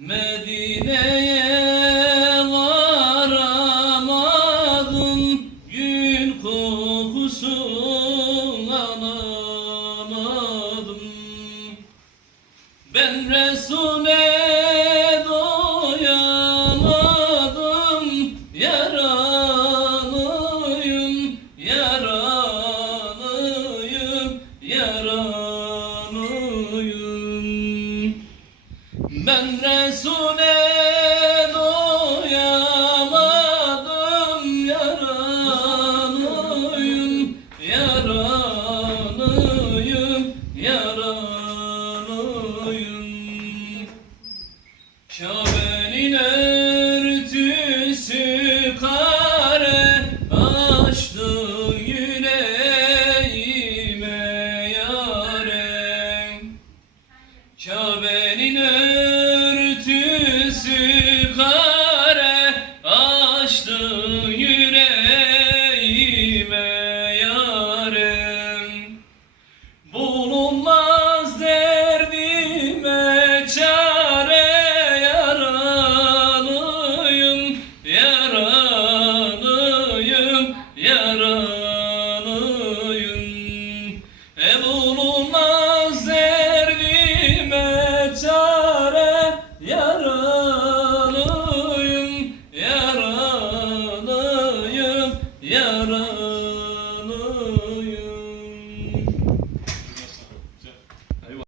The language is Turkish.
Medine'ye varamadım Gül kokusun alamadım Ben Resul'e Ben Resul'e doyamadım Yaranıyım, yaranıyım, yaranıyım Kabe'nin örtüsü kalbim türküsü kare açtı yüreğime yarım Bulunmaz derdime çare yaralıyım yaralıyım yaralıyım. Ya